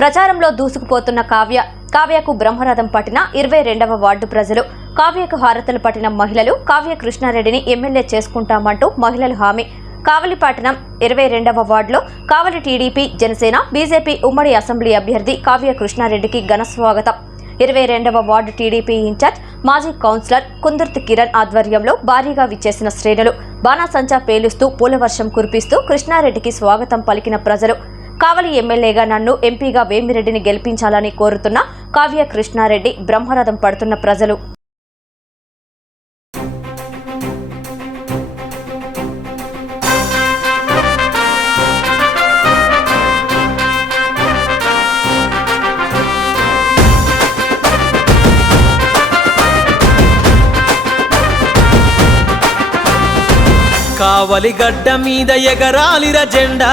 ప్రచారంలో దూసుకుపోతున్న కావ్య. కావ్యకు బ్రహ్మరథం పట్టిన ఇరవై రెండవ వార్డు ప్రజలు. కావ్యకు హారతలు పట్టిన మహిళలు కావ్య కృష్ణారెడ్డిని ఎమ్మెల్యే చేసుకుంటామంటూ మహిళలు హామీ. కావలిపట్నం ఇరవై రెండవ వార్డులో కావలి టీడీపీ జనసేన బీజేపీ ఉమ్మడి అసెంబ్లీ అభ్యర్థి కావ్య కృష్ణారెడ్డికి ఘన స్వాగతం. ఇరవై రెండవ వార్డు టీడీపీ ఇన్ఛార్జ్ మాజీ కౌన్సిలర్ కుందుర్తి కిరణ్ ఆధ్వర్యంలో భారీగా విచ్చేసిన శ్రేణులు. బాణాసంచా పేలుస్తూ పూలవర్షం కురిపిస్తూ కృష్ణారెడ్డికి స్వాగతం పలికిన ప్రజలు. కావలి ఎమ్మెల్యేగా నన్ను ఎంపీగా వేమిరెడ్డిని గెలిపించాలని కోరుతున్న కావ్య కృష్ణారెడ్డి బ్రహ్మరథం పడుతున్న ప్రజలు. కావలి గడ్డ మీద ఎగరాలిర జెండా.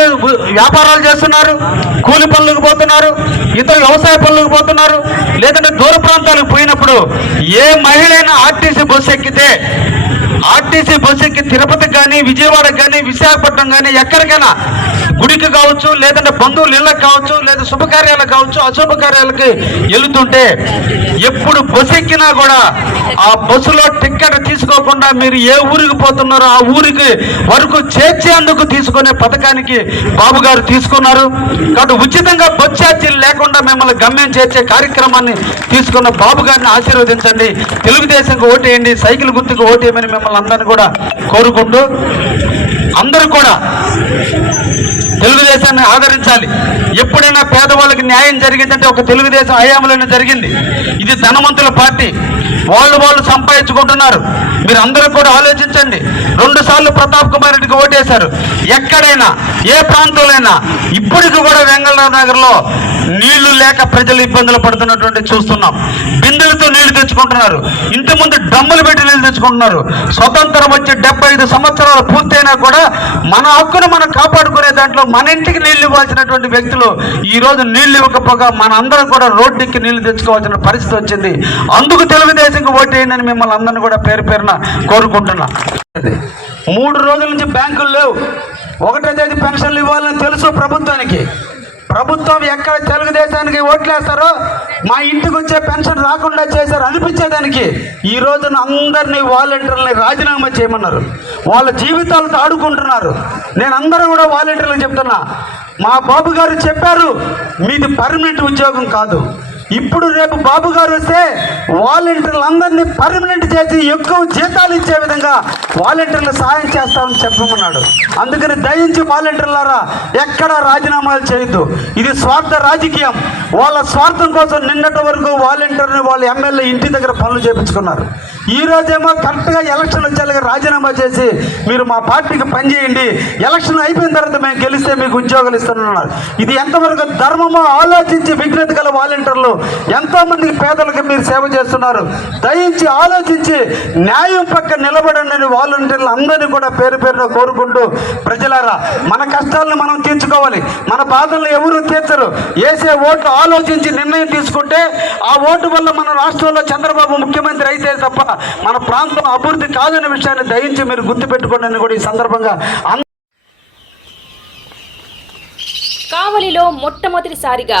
ఉద్యోగ వ్యాపారాలు చేస్తున్నారు కూలి పనులకు పోతున్నారు ఇతర వ్యవసాయ పనులకు పోతున్నారు. లేదంటే దూర ప్రాంతాలకు పోయినప్పుడు ఏ మహిళైనా ఆర్టీసీ బస్సు ఎక్కితే ఆర్టీసీ బస్సు ఎక్కి తిరుపతికి కానీ విజయవాడకి కానీ విశాఖపట్నం కానీ ఎక్కడికైనా గుడికి కావచ్చు లేదంటే బంధువులు ఇళ్ళకి కావచ్చు లేదా శుభకార్యాలకు కావచ్చు అశుభకార్యాలకి వెళుతుంటే ఎప్పుడు బస్సు ఎక్కినా కూడా ఆ బస్సులో టిక్కెట్ తీసుకోకుండా మీరు ఏ ఊరికి పోతున్నారో ఆ ఊరికి వరకు చేర్చేందుకు తీసుకునే పథకానికి బాబు గారు తీసుకున్నారు. కాబట్టి ఉచితంగా బస్ ఛార్జీలు లేకుండా మిమ్మల్ని గమ్యం చేర్చే కార్యక్రమాన్ని తీసుకున్న బాబు గారిని ఆశీర్వదించండి. తెలుగుదేశంకి ఓటేయండి సైకిల్ గుర్తుకు ఓటేయమని మిమ్మల్ని అందరిని కూడా కోరుకుంటూ అందరూ కూడా తెలుగుదేశాన్ని ఆదరించాలి. ఎప్పుడైనా పేదవాళ్ళకి న్యాయం జరిగిందంటే ఒక తెలుగుదేశం హయాంలోనే జరిగింది. ఇది ధనవంతుల పార్టీ. వాళ్ళు వాళ్ళు సంపాదించుకుంటున్నారు. మీరు అందరూ కూడా ఆలోచించండి. రెండు సార్లు ప్రతాప్ కుమార్ రెడ్డికి ఓటేశారు. ఎక్కడైనా ఏ ప్రాంతంలోనైనా ఇప్పటికి కూడా వెంగళరావు నగర్లో నీళ్ళు లేక ప్రజలు ఇబ్బందులు పడుతున్నటువంటి చూస్తున్నాం. బిందెలతో నీళ్ళు తెచ్చుకుంటున్నారు. ఇంటి ముందు డమ్ములు పెట్టి నీళ్ళు తెచ్చుకుంటున్నారు. స్వతంత్రం వచ్చి డెబ్బై ఐదు సంవత్సరాలు పూర్తయినా కూడా మన హక్కును మనం కాపాడుకునే దాంట్లో మన ఇంటికి నీళ్ళు ఇవ్వాల్సినటువంటి వ్యక్తులు ఈ రోజు నీళ్ళు ఇవ్వకపోగా మన అందరం కూడా రోడ్డుకి నీళ్ళు తెచ్చుకోవాల్సిన పరిస్థితి వచ్చింది. అందుకు తెలుగుదేశంకి ఓటేయండి అని మిమ్మల్ని అందరిని కూడా పేరు పేరున కోరుకుంటున్నా. మూడు రోజుల నుంచి బ్యాంకులు లేవు. ఒకటో తేదీ పెన్షన్లు ఇవ్వాలని తెలుసు ప్రభుత్వానికి. ప్రభుత్వం ఎక్కడ తెలుగుదేశానికి ఓట్లేస్తారో మా ఇంటికి వచ్చే పెన్షన్ రాకుండా చేశారు అనిపించేదానికి. ఈ రోజున అందరినీ వాలంటీర్లని రాజీనామా చేయమన్నారు. వాళ్ళ జీవితాలతో ఆడుకుంటున్నారు నేను అందరూ కూడా వాలంటీర్లకు చెప్తున్నా. మా బాబు గారు చెప్పారు మీది పర్మనెంట్ ఉద్యోగం కాదు. ఇప్పుడు రేపు బాబు గారు వస్తే వాలంటీర్లు అందరినీ పర్మనెంట్ చేసి ఎక్కువ జీతాలు ఇచ్చే విధంగా వాలంటీర్లు సాయం చేస్తామని చెప్పమన్నాడు. అందుకని దయించి వాలంటీర్లారా ఎక్కడ రాజీనామాలు చేయొద్దు. ఇది స్వార్థ రాజకీయం. వాళ్ళ స్వార్థం కోసం నిన్నటి వరకు వాలంటీర్ని వాళ్ళ ఎమ్మెల్యే ఇంటి దగ్గర పనులు చేపించుకున్నారు. ఈ రోజేమో కరెక్ట్గా ఎలక్షన్ వచ్చేలాగా రాజీనామా చేసి మీరు మా పార్టీకి పనిచేయండి. ఎలక్షన్ అయిపోయిన తర్వాత మేము గెలిస్తే మీకు ఉద్యోగాలు ఇస్తున్నారు ఇది ఎంతవరకు ధర్మమో ఆలోచించి విఘ్నత గల వాలంటీర్లు ఎంతోమంది పేదలకు మీరు సేవ చేస్తున్నారు. దయించి ఆలోచించి న్యాయం పక్క నిలబడని వాలంటీర్లు అందరినీ కూడా పేరు పేరున కోరుకుంటూ ప్రజలారా మన కష్టాలను మనం తీర్చుకోవాలి. మన బాధలను ఎవరు తీర్చరు. వేసే ఓట్లు ఆలోచించి నిర్ణయం తీసుకుంటే ఆ ఓటు వల్ల మన రాష్ట్రంలో చంద్రబాబు ముఖ్యమంత్రి అయితే తప్ప మన ప్రాంతం అభివృద్ధి కాదనే విషయాన్ని దయించి మీరు గుర్తుపెట్టుకోండి అని కూడా ఈ సందర్భంగా కావలిలో మొట్టమొదటిసారిగా